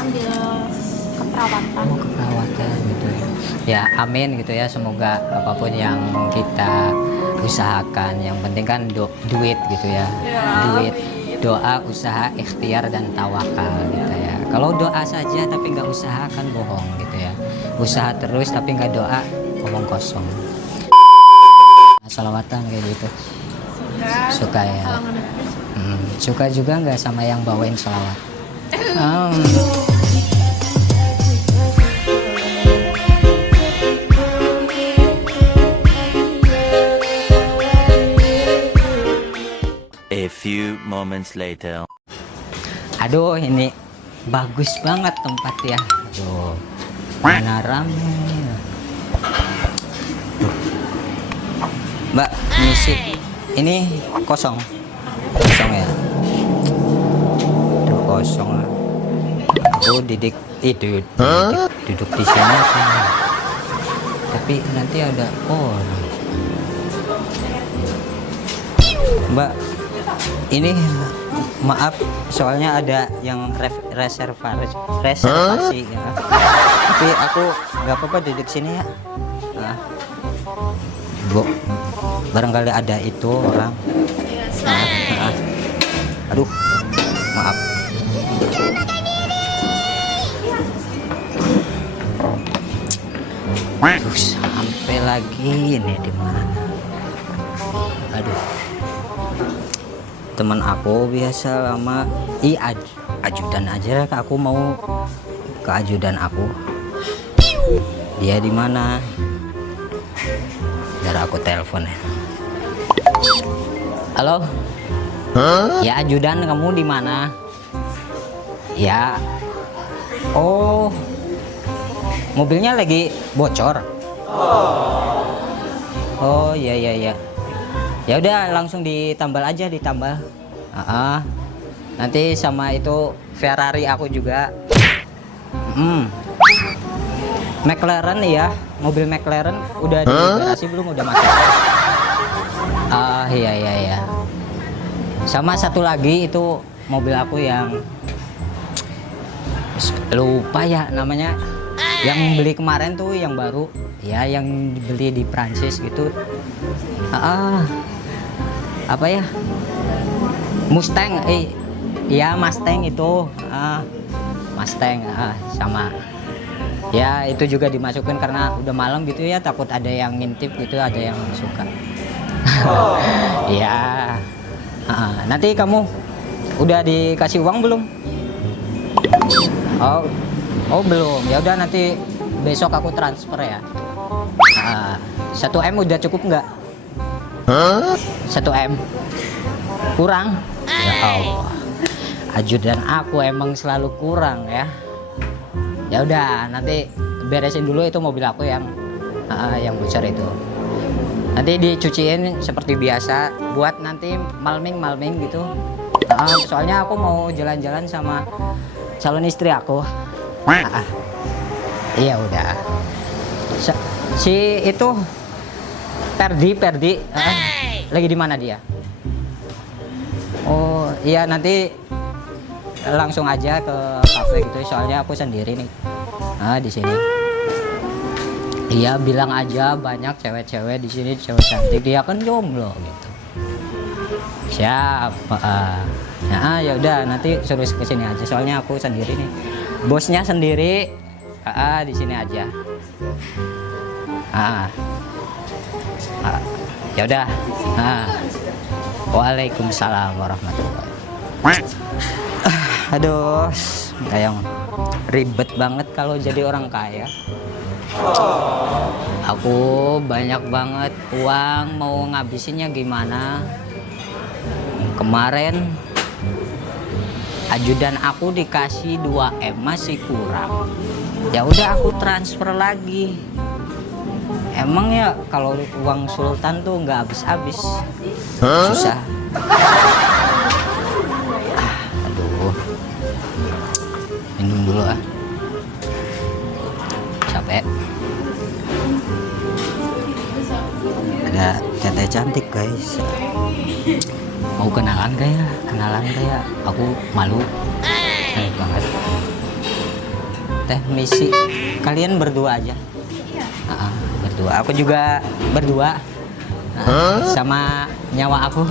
ambil keperawatan. Oh, keperawatan gitu ya. Ya, amin gitu ya. Semoga apapun yang kita usahakan, yang penting kan duit gitu ya. Duit, doa, usaha, ikhtiar dan tawakal gitu ya. Kalau doa saja tapi nggak usaha kan bohong gitu ya. Usaha terus tapi nggak doa, omong kosong. Salawatan kayak gitu. Suka ya. Suka juga nggak sama yang bawain salawat? A few moments later. Aduh, ini bagus banget tempat ya. Aduh, mana rame. Mbak, misi ini kosong ya. Aduh, kosong lah. Aku duduk di sini tapi nanti ada orang. Mbak, ini maaf soalnya ada yang reservasi ya. Tapi aku nggak apa-apa duduk sini ya. Nah, Bu, barangkali ada itu orang. Aduh, maaf. Aduh, sampai lagi ini di mana? Aduh, teman aku biasa lama ajudan aja. Aku mau ke ajudan aku. Dia di mana? Biar aku telepon ya. Halo. Ya, ajudan, kamu di mana? Ya. Oh, mobilnya lagi bocor. Oh, iya. Ya udah, langsung ditambal aja, ditambal. Nanti sama itu Ferrari aku juga. McLaren ya, mobil McLaren udah di garasi belum? Udah masuk. Iya. Sama satu lagi itu mobil aku yang lupa ya namanya, yang beli kemarin tuh, yang baru ya, yang beli di Prancis gitu. Apa ya, Mustang, ya Mustang itu, Mustang, sama ya itu juga dimasukin karena udah malam gitu ya, takut ada yang ngintip gitu, ada yang suka. Ya, nanti kamu udah dikasih uang belum? Oh belum, ya udah nanti besok aku transfer ya. 1 M udah cukup nggak? 1 M kurang? Ya Allah, ajudan aku emang selalu kurang ya. Ya udah, nanti beresin dulu itu mobil aku yang bocor itu. Nanti dicuciin seperti biasa buat nanti malming gitu. Soalnya aku mau jalan-jalan sama calon istri aku. Iya udah. Si itu Perdi lagi di mana dia? Oh iya, nanti langsung aja ke kafe gitu, soalnya aku sendiri nih di sini. Iya, bilang aja banyak cewek-cewek di sini, cewek cantik, dia kan jomblo gitu. Siap. Ya udah, nanti suruh ke sini aja, soalnya aku sendiri nih, bosnya sendiri. Di sini aja. Ya udah. Waalaikumsalam warahmatullahi wabarakatuh. Aduh, kayak ribet banget kalau jadi orang kaya. Aku banyak banget uang, mau ngabisinnya gimana? Kemarin ajudan aku dikasih 2 M masih kurang. Ya udah, aku transfer lagi. Emang ya kalau uang sultan tuh nggak habis-habis. Susah. Aduh, minum dulu capek. Ada teteh cantik guys, mau kenalan kayak aku malu. Cantik banget. teh misi. Kalian berdua aja. Berdua. Aku juga berdua. Sama nyawa aku.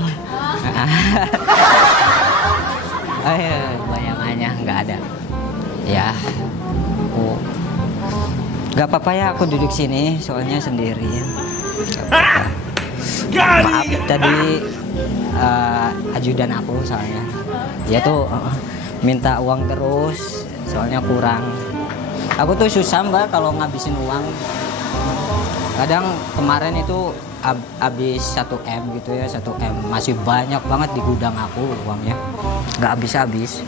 Bayangannya nggak ada. Ya. Aku nggak apa-apa ya aku duduk sini soalnya sendirian. Maaf tadi ajudan aku soalnya. Dia tuh minta uang terus soalnya kurang. Aku tuh susah mbak kalau ngabisin uang. Kadang kemarin itu habis 1 M gitu ya, 1 M masih banyak banget di gudang aku uangnya, nggak habis-habis.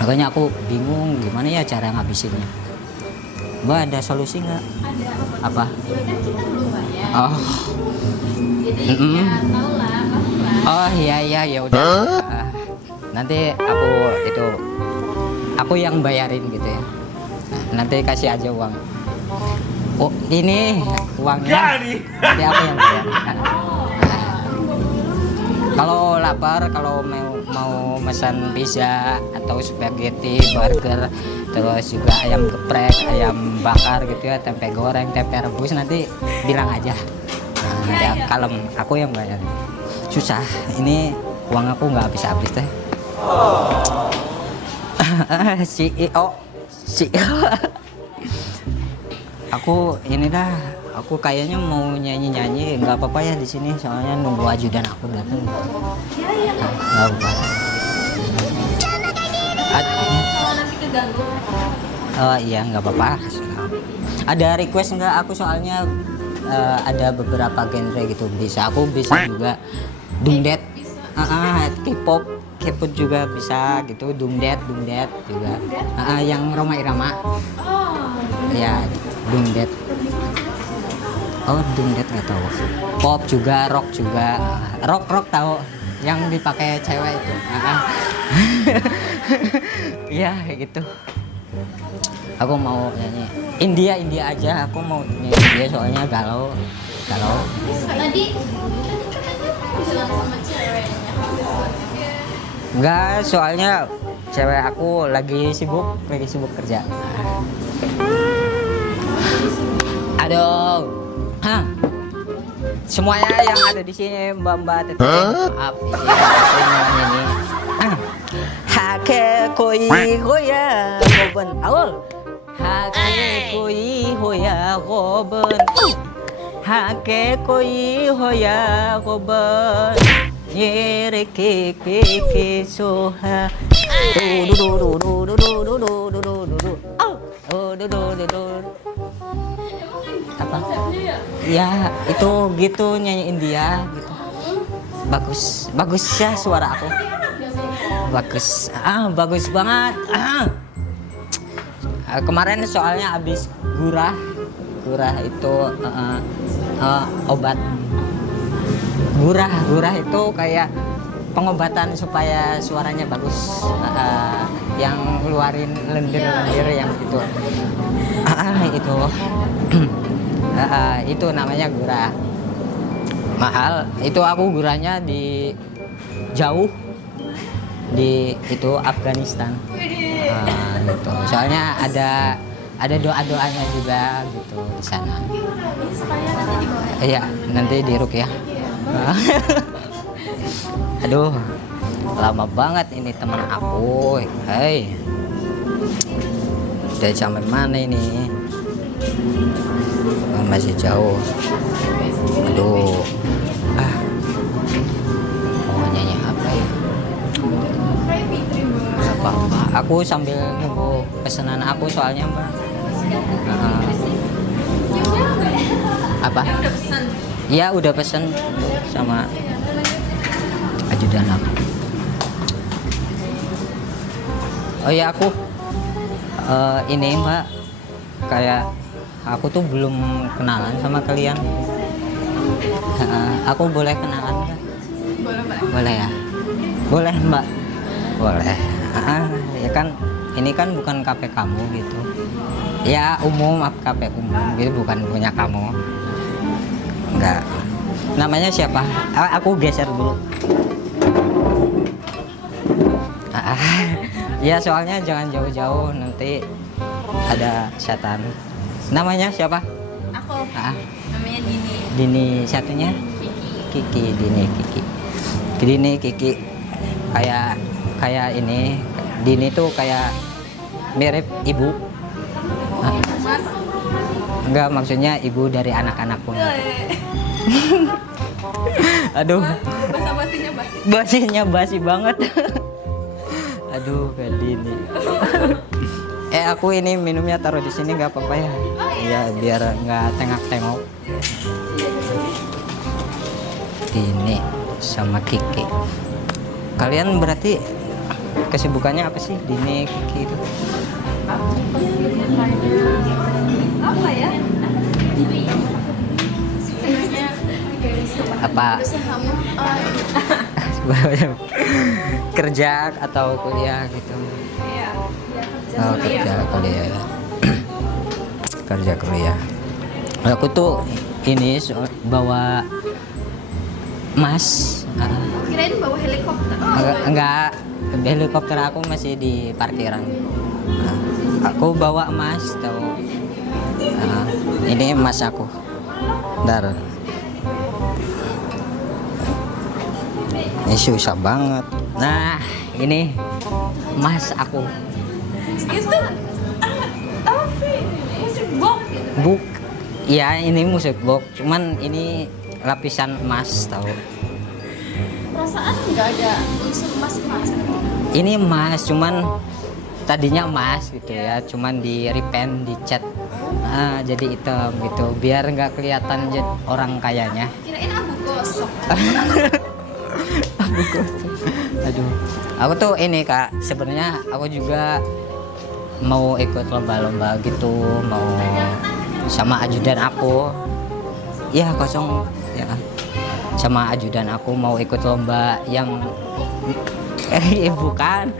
Makanya aku bingung gimana ya cara ngabisinnya. Mbak ada solusi nggak? Ada. Apa? Ini kan kita belum bayar. Oh. Jadi ya tau lah, kamu lah. Oh iya ya udah. Nanti aku yang bayarin gitu ya. Nanti kasih aja uang. Oh ini uangnya. Nanti aku yang bayar. Kalau lapar, kalau mau pesan pizza atau spaghetti, burger, terus juga ayam geprek, ayam bakar gitu ya, tempe goreng, tempe rebus, nanti bilang aja. Nanti kalem, aku yang bayar. Susah, ini uang aku nggak habis-habis teh. CEO. Aku ini dah, aku kayaknya mau nyanyi nggak apa-apa ya di sini soalnya nunggu ajudan aku datang. Iya. Nggak apa-apa. Kalau nanti keganggu. Oh iya nggak apa-apa. Ada request nggak? Aku soalnya ada beberapa genre gitu bisa. Aku bisa juga doomdeath, K-pop juga bisa gitu. Doomdeath juga. Yang Rhoma Irama. Oh. Ya doomdeath. Oh doomdeath nggak tahu. Pop juga, rock juga. Rock tahu yang dipakai cewek itu. Ya gitu. Aku mau nyanyi India aja. Aku mau nyanyi India soalnya galau. Tadi katanya bilang sama ceweknya. Enggak, soalnya cewek aku lagi sibuk kerja. Aduh. Semuanya yang ada di sini mbak-mbak teteh. Maaf ini aku nyanyi. Hake koi hoya goben. Awal. Hake koi hoya goben. Hake koi hoya goben. Yere ke soha. Apa? Ya itu gitu nyanyi India gitu. Bagus ya suara aku. Bagus banget. Kemarin soalnya habis gurah itu obat. Gurah itu kayak pengobatan supaya suaranya bagus. Yang ngeluarin lendir yang itu. Itu namanya gurah. Mahal. Itu aku gurahnya di jauh di itu Afghanistan. Gitu. Soalnya ada doanya juga gitu di sana. Iya, nanti diruk ya. Aduh, lama banget ini teman aku. Hei, udah sampai mana ini? Masih jauh. Aduh, mau nyanyi apa ya? Apa? Aku sambil nunggu pesanan aku soalnya mbak. Apa? Ya udah pesen sama ajudan aku. Oh ya aku ini mbak, kayak aku tuh belum kenalan sama kalian. Aku boleh kenalan nggak? Boleh ya. Boleh mbak. Boleh. Ya kan ini kan bukan kafe kamu gitu. Ya umum, kafe umum gitu, bukan punya kamu. Enggak. Namanya siapa? Aku geser dulu. Ya soalnya jangan jauh-jauh, nanti ada setan. Namanya siapa? Aku. Ah, Namanya Dini. Dini satunya? Kiki. Dini Kiki. Dini Kiki. Kayak ini. Dini tuh kayak mirip ibu. Ah, Mas. enggak, maksudnya ibu dari anak-anakku. Aduh, Basa-basinya basi. basinya basi banget. Aduh, Kak Dini. Aku ini minumnya taruh di sini nggak apa-apa ya? Iya, biar nggak tengok-tengok. Dini sama Kiki. Kalian berarti kesibukannya apa sih, Dini, Kiki itu? Apa ya? Sebenarnya Apa usaha kerja atau kuliah gitu? Iya. Oh, kerja kuliah. Kerja kuliah. Aku tuh ini bawa emas. Kirain bawa helikopter. Enggak, helikopter aku masih di parkiran. Aku bawa emas, tahu. Ini emas aku. Bentar. Ini susah banget. Nah, ini emas aku. Itu apa sih? Musik box gitu. Buk. Ya, ini musik box. Cuman ini lapisan emas, tahu. Perasaan nggak ada unsur emas-emas. Ini emas, cuman tadinya emas gitu ya, cuman di repaint, dicat. Jadi hitam gitu, biar nggak kelihatan orang kayanya. Kirain abu gosok. Aduh, aku tuh ini Kak, sebenarnya aku juga mau ikut lomba-lomba gitu, mau sama ajudan aku. Ya kosong ya, sama ajudan aku mau ikut lomba yang bukan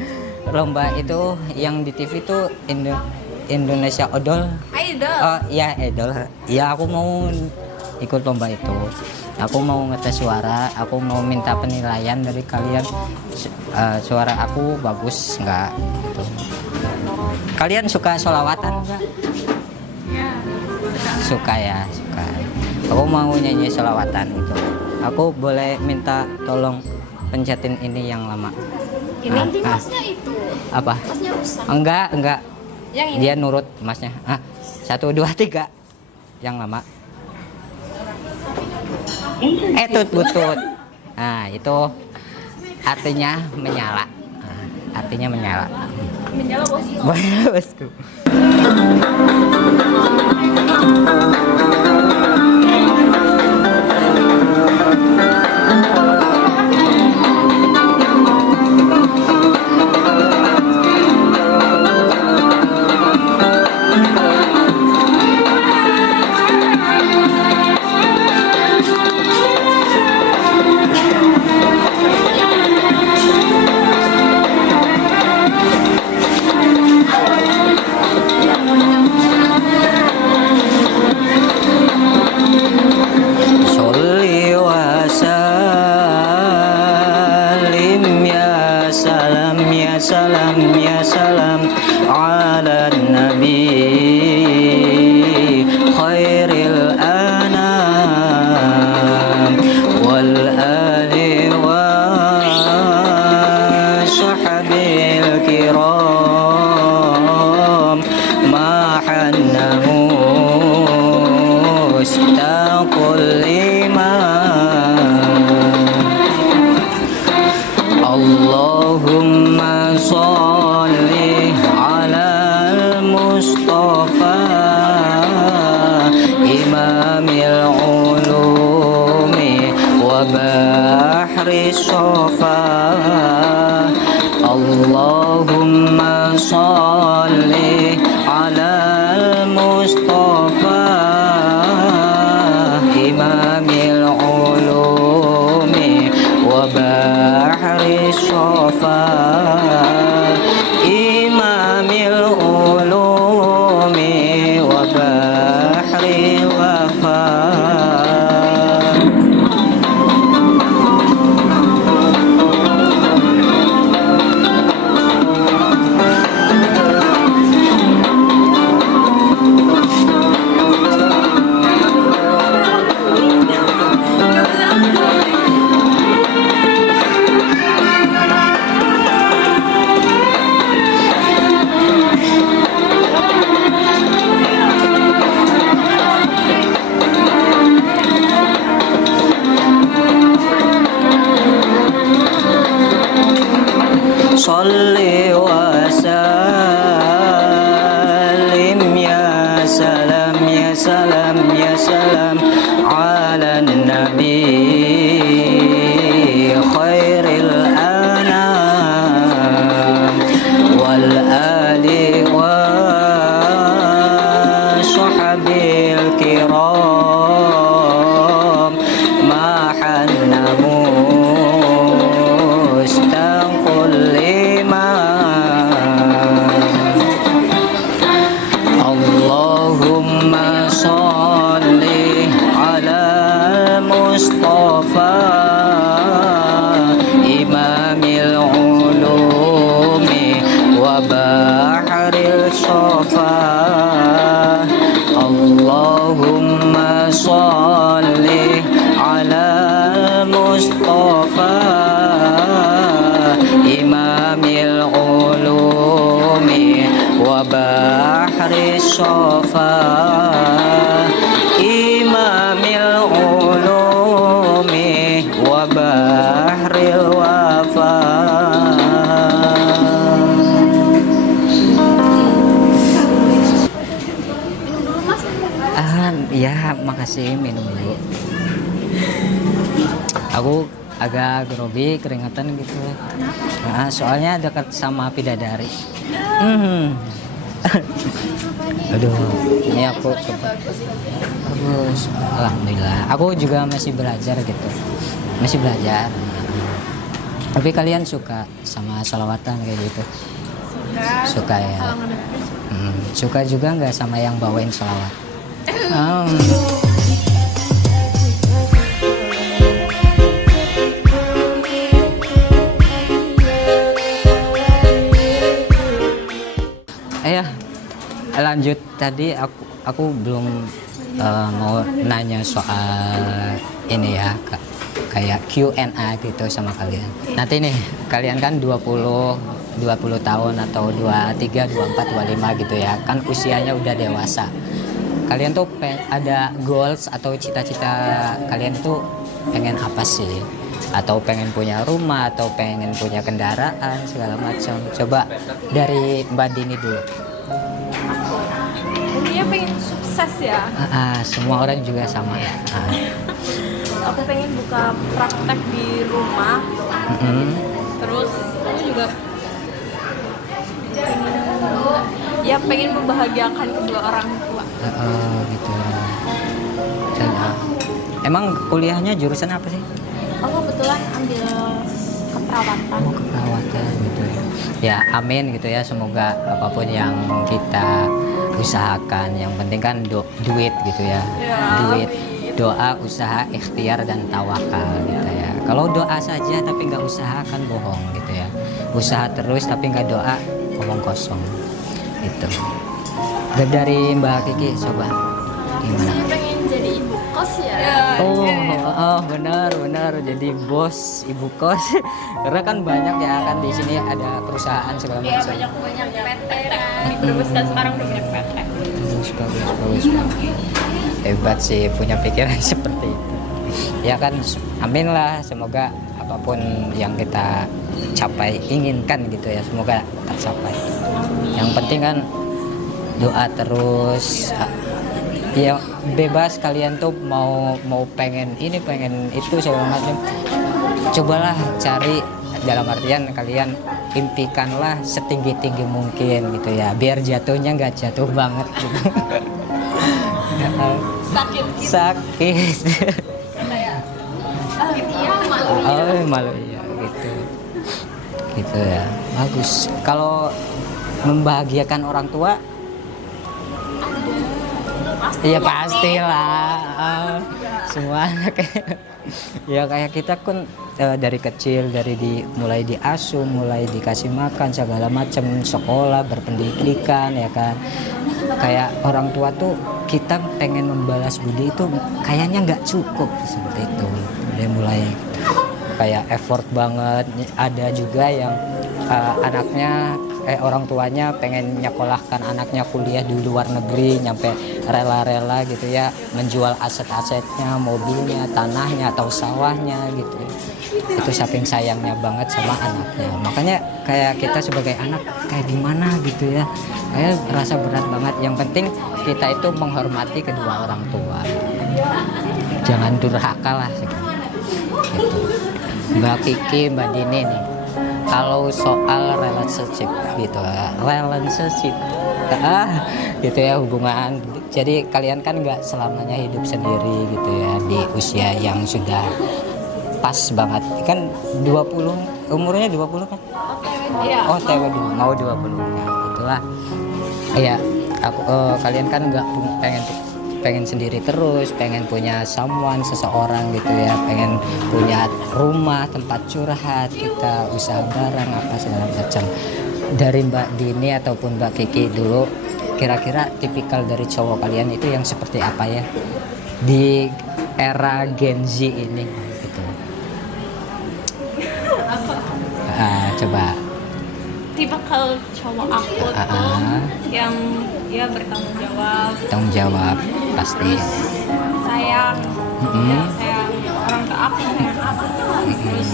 lomba itu yang di TV tuh Indonesia Idol. Idol. Oh iya, Idol. Ya aku mau ikut lomba itu. Aku mau ngetes suara, aku mau minta penilaian dari kalian. Suara aku bagus nggak? Gitu. Kalian suka sholawatan nggak? Ya. Suka ya, suka. Aku mau nyanyi sholawatan gitu. Aku boleh minta tolong pencetin ini yang lama. Ini nanti masnya itu. Apa? Masnya rusak. Enggak. Yang ini. Dia nurut masnya. 1, 2, 3. Yang lama. Tut butut. Nah, itu artinya menyala. Artinya menyala. Menyala bosku. Bosku. Ya salam ala nabi khairil anam wal ali wa sahbil kiram ma hannahu istaqul iman Allahumma sholli ala al-Mustafa imamil ulumi wa bahri sofa Allahumma sholli ala al-Mustafa imamil ulumi wa bahri sofa imamil ulumi wa bahri wafa وبحر الصفا إمام العلوم وبحر الوفا. Ya makasih, minum dulu. Aku agak grogi, keringatan gitu. Nah, soalnya dekat sama bidadari. Aduh, ini aku coba. Bagus, alhamdulillah. Aku juga masih belajar gitu, masih belajar. Tapi kalian suka sama salawatan kayak gitu? Suka ya. Suka juga nggak sama yang bawain salawat? Lanjut tadi aku belum mau nanya soal ini ya, kayak Q&A gitu sama kalian. Nanti nih kalian kan 20 tahun atau 23, 24, 25 gitu ya, kan usianya udah dewasa. Kalian tuh ada goals atau cita-cita kalian tuh pengen apa sih? Atau pengen punya rumah, atau pengen punya kendaraan segala macam. Coba dari Mbak Dini dulu. Dia pengen sukses ya. Semua orang juga sama ya. Aku pengen buka praktek di rumah. Terus aku juga pengen membahagiakan kedua orang tua. Gitu. Emang kuliahnya jurusan apa sih? Aku kebetulan ambil keperawatan. Keperawatan gitu ya. Ya amin gitu ya, semoga apapun yang kita usahakan, yang penting kan duit gitu ya. Duit, doa, usaha, ikhtiar dan tawakal gitu ya. Kalau doa saja tapi nggak usaha kan bohong gitu ya. Usaha terus tapi nggak doa, omong kosong gitu. Dari Mbak Kiki coba gimana? Saya pengen jadi ibu kos ya. Benar jadi bos ibu kos. Karena kan banyak ya kan di sini ada perusahaan segala macam. Iya, banyak PT kan. Terus kan sekarang udah banyak PT. Bagus. Hebat sih punya pikiran seperti itu. Ya kan, amin lah, semoga apapun yang kita capai, inginkan gitu ya, semoga tercapai. Yang penting kan doa terus. Ya bebas kalian tuh mau pengen ini pengen itu segala macam, cobalah cari, dalam artian kalian impikanlah setinggi mungkin gitu ya, biar jatuhnya nggak jatuh banget gitu. sakit malu ya gitu ya. Bagus. Kalau membahagiakan orang tua, iya pastilah. Semua kayak kita kan dari kecil, mulai diasuh, mulai dikasih makan segala macam, sekolah, berpendidikan ya kan. Kayak orang tua tuh kita pengen membalas budi itu kayaknya nggak cukup seperti itu. Dia mulai kayak effort banget. Ada juga yang orang tuanya pengen nyekolahkan anaknya kuliah di luar negeri, nyampe rela-rela gitu ya, menjual aset-asetnya, mobilnya, tanahnya atau sawahnya gitu. Itu saking sayangnya banget sama anaknya. Makanya kayak kita sebagai anak kayak gimana gitu ya, kayak rasa berat banget. Yang penting kita itu menghormati kedua orang tua, jangan durhaka lah gitu. Mbak Kiki, Mbak Dini nih, kalau soal relationship gitu ya, hubungan, jadi kalian kan nggak selamanya hidup sendiri gitu ya di usia yang sudah pas banget kan, 20, umurnya 20 kan? Oh TW dulu, mau 20 ya, itulah ya. Kalian kan nggak pengen sendiri terus, pengen punya seseorang gitu ya, pengen punya rumah, tempat curhat, kita usaha bareng apa segala macam. Dari Mbak Dini ataupun Mbak Kiki dulu, kira-kira tipikal dari cowok kalian itu yang seperti apa ya di era Gen Z ini gitu. Coba tipikal cowok aku tuh yang dia bertanggung jawab, Tanggung jawab pasti. terus sayang, ya, sayang orang ke aku, sayang aku, terus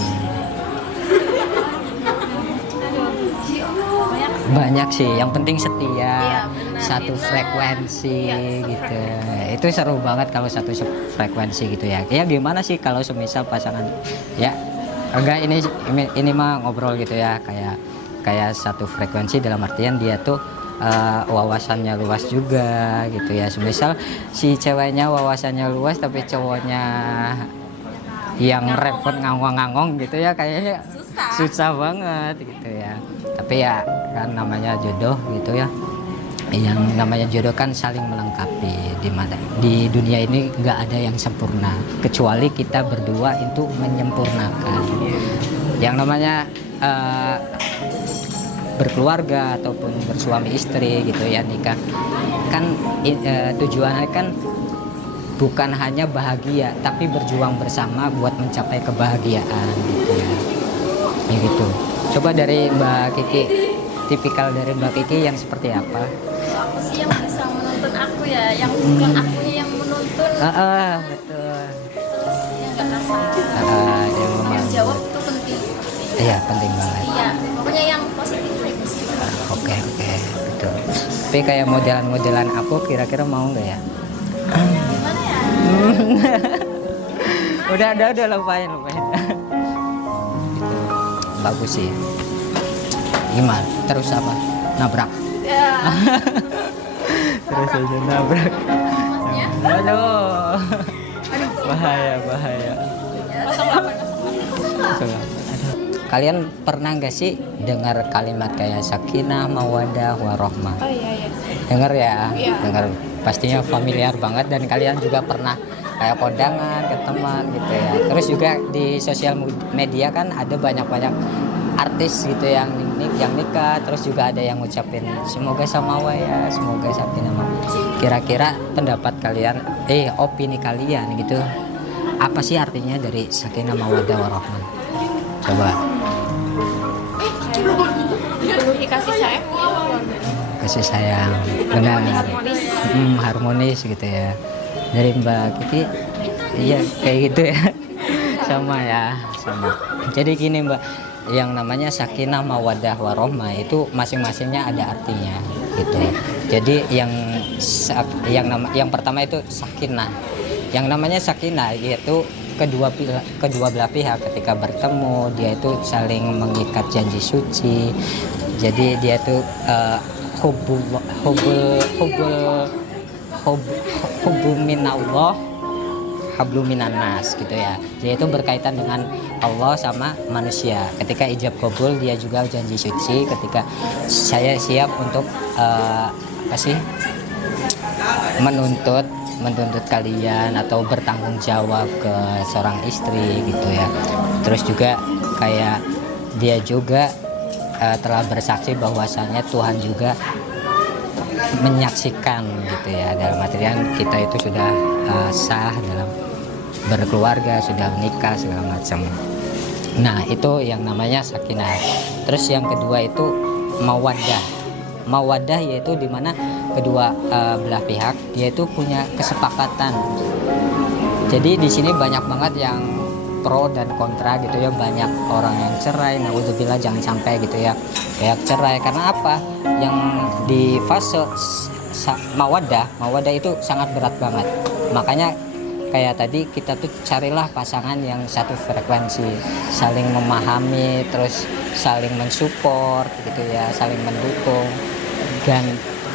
Banyak sih, yang penting setia, Iya, benar. satu frekuensi Iya, gitu. Itu seru banget kalau satu frekuensi gitu ya. Ya gimana sih kalau semisal pasangan ya enggak ini mah ngobrol gitu ya, kayak satu frekuensi dalam artian dia tuh wawasannya luas juga gitu ya. Semisal si ceweknya wawasannya luas tapi cowoknya yang repot ngangong-ngangong gitu ya, kayaknya susah banget gitu ya. Tapi ya kan namanya jodoh gitu ya, yang namanya jodoh kan saling melengkapi. Di dunia ini nggak ada yang sempurna kecuali kita berdua itu menyempurnakan. Yang namanya berkeluarga ataupun bersuami istri gitu ya, nikah kan tujuannya kan bukan hanya bahagia tapi berjuang bersama buat mencapai kebahagiaan gitu ya. Ya gitu. Coba dari Mbak Kiki, tipikal dari Mbak Kiki yang seperti apa? aku sih yang bisa menuntun aku ya, yang bukan akunya yang menuntun, Betul. terus yang nggak kasar, Yang yang jawab itu penting. Iya, penting banget. Iya, pokoknya yang positif aja sih. Oke, betul. Tapi kayak modelan aku kira-kira mau nggak ya? Gimana ya? udah lupain. Gitu. Bagus sih. Gimana? Terus apa? Nabrak. Ya, Terus aja nabrak. masnya. Aduh. Bahaya. 08. Kalian pernah nggak sih dengar kalimat kayak sakinah, mawadah, warahmah? Oh iya. Dengar ya? Iya. Dengar. Pastinya familiar banget dan kalian juga pernah kayak kondangan ke teman gitu ya. Terus juga di sosial media kan ada banyak artis gitu yang nikah, terus juga ada yang ngucapin semoga samawa ya, semoga sakinah mawadah. Kira-kira pendapat kalian, opini kalian gitu, apa sih artinya dari sakinah mawadah warahmah? Coba. Penuhi kasih sayang. Kasih sayang, benar. Harmonis. Harmonis gitu ya. Dari Mbak Kiki, iya kayak gitu ya. Sama. Jadi gini Mbak, yang namanya sakinah mawadah warahmah itu masing-masingnya ada artinya gitu. Jadi yang pertama itu sakinah. Yang namanya sakinah yaitu kedua belah pihak ketika bertemu dia itu saling mengikat janji suci. Jadi dia itu hubbu minallah hablum minan nas gitu ya. Dia itu berkaitan dengan Allah sama manusia. Ketika ijab kabul dia juga janji suci ketika saya siap untuk menuntut kalian atau bertanggung jawab ke seorang istri gitu ya. Terus juga kayak dia juga telah bersaksi bahwasannya Tuhan juga menyaksikan gitu ya, dalam artian kita itu sudah sah dalam berkeluarga, sudah menikah segala macam. Nah itu yang namanya sakinah. Terus yang kedua itu mawaddah yaitu dimana kedua belah pihak yaitu punya kesepakatan. Jadi di sini banyak banget yang pro dan kontra gitu ya, banyak orang yang cerai, naudzubillah jangan sampai gitu ya, kayak cerai karena apa? Yang di fase mawaddah itu sangat berat banget. Makanya kayak tadi kita tuh carilah pasangan yang satu frekuensi, saling memahami, terus saling mensupport gitu ya, saling mendukung, dan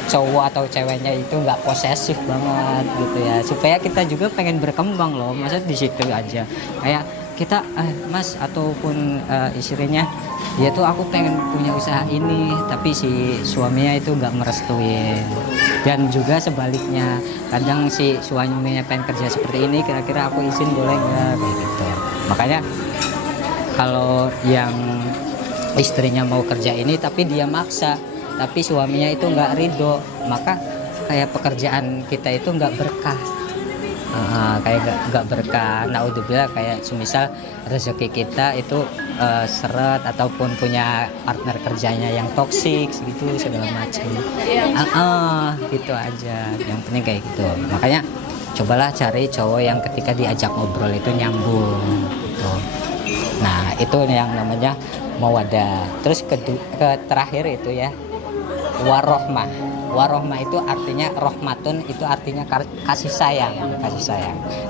cowok atau ceweknya itu nggak posesif banget gitu ya, supaya kita juga pengen berkembang loh. Masa di situ aja kayak kita mas ataupun istrinya ya tuh aku pengen punya usaha ini tapi si suaminya itu nggak merestuin, dan juga sebaliknya kadang si suaminya pengen kerja seperti ini, kira-kira aku izin boleh nggak gitu. Makanya kalau yang istrinya mau kerja ini tapi dia maksa tapi suaminya itu nggak ridho, maka kayak pekerjaan kita itu nggak berkah kayak gak berkah. Naudzubillah, kayak semisal rezeki kita itu seret ataupun punya partner kerjanya yang toksik gitu segala macam. Gitu aja. Yang penting kayak gitu. Makanya cobalah cari cowok yang ketika diajak ngobrol itu nyambung gitu. Nah, itu yang namanya mawaddah. Terus terakhir itu ya warohmah. Warohmah itu artinya rohmatun, itu artinya kasih sayang.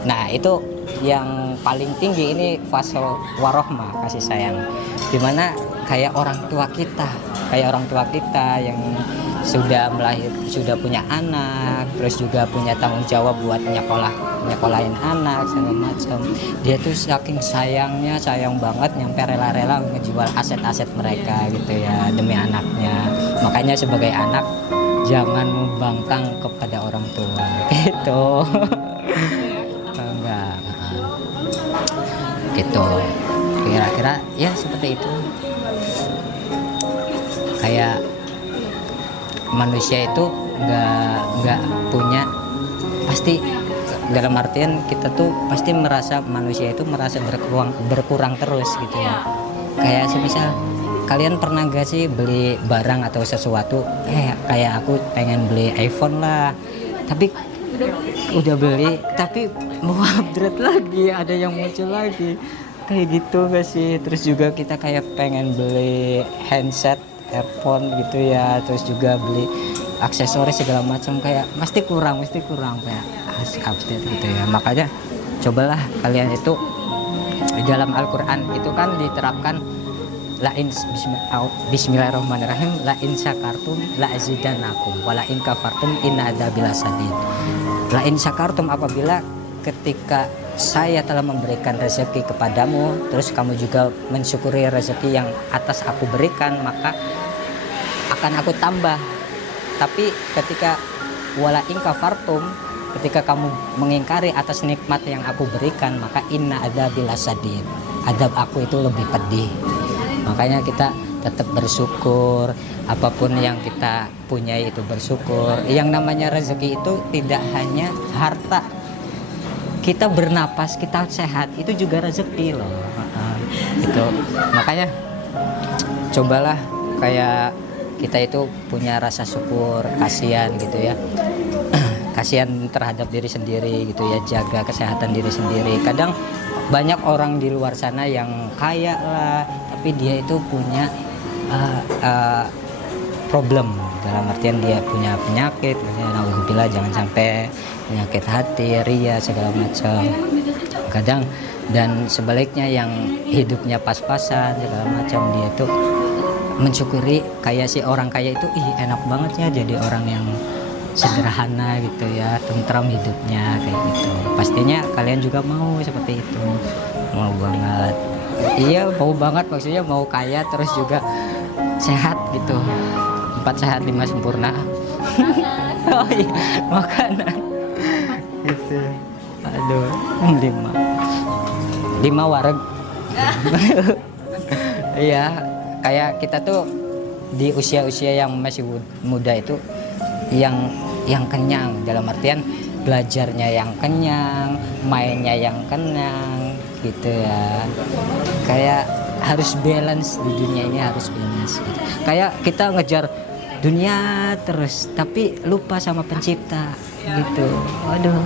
Nah, itu yang paling tinggi ini fase warohmah, kasih sayang. Dimana kayak orang tua kita yang sudah punya anak, terus juga punya tanggung jawab buat nyekolahin anak segala macam. Dia tuh saking sayangnya, sayang banget, nyampe rela-rela ngejual aset-aset mereka gitu ya demi anaknya. Makanya sebagai anak jangan membangkang kepada orang tua gitu. Enggak gitu, kira-kira ya seperti itu. Kayak manusia itu nggak punya, pasti dalam artian kita tuh pasti manusia itu merasa berkurang terus gitu ya. Kayak semisal kalian pernah gak sih beli barang atau sesuatu, kayak aku pengen beli iPhone lah, tapi udah beli tapi mau upgrade lagi, ada yang muncul lagi, kayak gitu gak sih? Terus juga kita kayak pengen beli handset, earphone gitu ya, terus juga beli aksesoris segala macam, kayak mesti kurang kayak update gitu ya. Makanya cobalah kalian itu di dalam Al-Quran itu kan diterapkan bismillahirrahmanirrahim, la in syakartum la azidannakum wa la in kafartum inna adzabi lasadid. La in syakartum, apabila ketika saya telah memberikan rezeki kepadamu, terus kamu juga mensyukuri rezeki yang atas aku berikan, maka akan aku tambah. Tapi ketika wala in kafartum, ketika kamu mengingkari atas nikmat yang aku berikan, maka inna adzabi lasadid, adab aku itu lebih pedih. Makanya kita tetap bersyukur, apapun yang kita punya itu bersyukur. Yang namanya rezeki itu tidak hanya harta, kita bernapas, kita sehat, itu juga rezeki loh. Gitu. Makanya cobalah kayak kita itu punya rasa syukur, kasihan gitu ya. Kasihan terhadap diri sendiri gitu ya, jaga kesehatan diri sendiri. Kadang banyak orang di luar sana yang kaya lah, tapi dia itu punya problem, dalam artian dia punya penyakit, alhamdulillah jangan sampai penyakit hati, ria segala macam. Kadang dan sebaliknya yang hidupnya pas-pasan segala macam, dia tuh mensyukuri kayak si orang kaya itu, enak banget ya jadi orang yang sederhana gitu ya, tentram hidupnya kayak gitu. Pastinya kalian juga mau seperti itu, mau banget. Iya, mau banget, maksudnya mau kaya terus juga sehat gitu. 4 sehat 5 sempurna. Oh iya, makanan gitu. Aduh, 5 wareg. Iya, kayak kita tuh di usia-usia yang masih muda itu yang kenyang, dalam artian belajarnya yang kenyang, mainnya yang kenyang gitu ya. Kayak harus balance di dunia ini, harus balance gitu. Kayak kita ngejar dunia terus tapi lupa sama pencipta gitu. Waduh,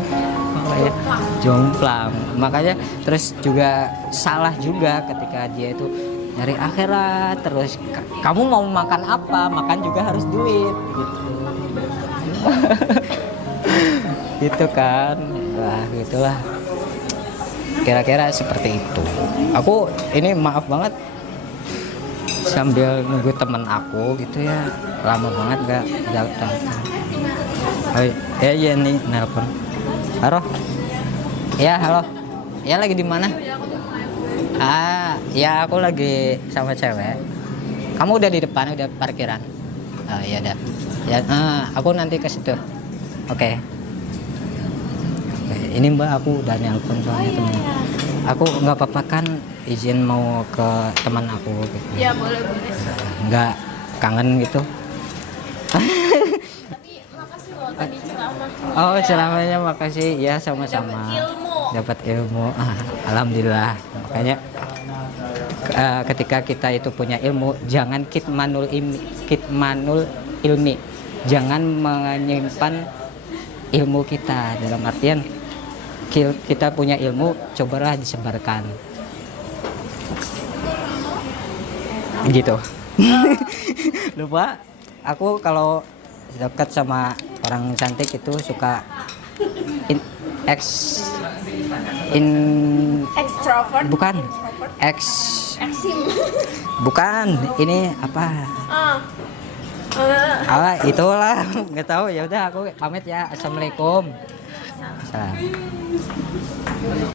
makanya jomplang. Makanya terus juga salah juga ketika dia itu nyari akhirat terus. Kamu mau makan apa, makan juga harus duit gitu. Gitu kan. Wah, gitulah. Kira-kira seperti itu. Aku ini maaf banget sambil nunggu teman aku gitu ya, lama banget gak datang. Oh iya nih nelpon. Halo. Ya halo. Ya lagi di mana? Ya aku lagi sama cewek. Kamu udah di depan, udah parkiran. Iya dah. Ya, aku nanti ke situ. Oke. Ini Mbak, aku udah nelpon soalnya temen. Aku nggak apa-apa kan izin mau ke teman aku gitu. Ya boleh. Nggak kangen gitu. Tapi makasih loh tadi ceramah. Oh, ceramahnya makasih. Ya, sama-sama. Dapat ilmu. Alhamdulillah. Makanya ketika kita itu punya ilmu, jangan kitmanul ilmi. Jangan menyimpan ilmu kita, dalam artian kita punya ilmu, cobalah disebarkan. Gitu. Lupa, aku kalau dekat sama orang cantik itu suka Extrovert. bukan Exim. bukan ini apa? Itulah nggak tahu, ya udah aku pamit ya. Assalamualaikum. Salam.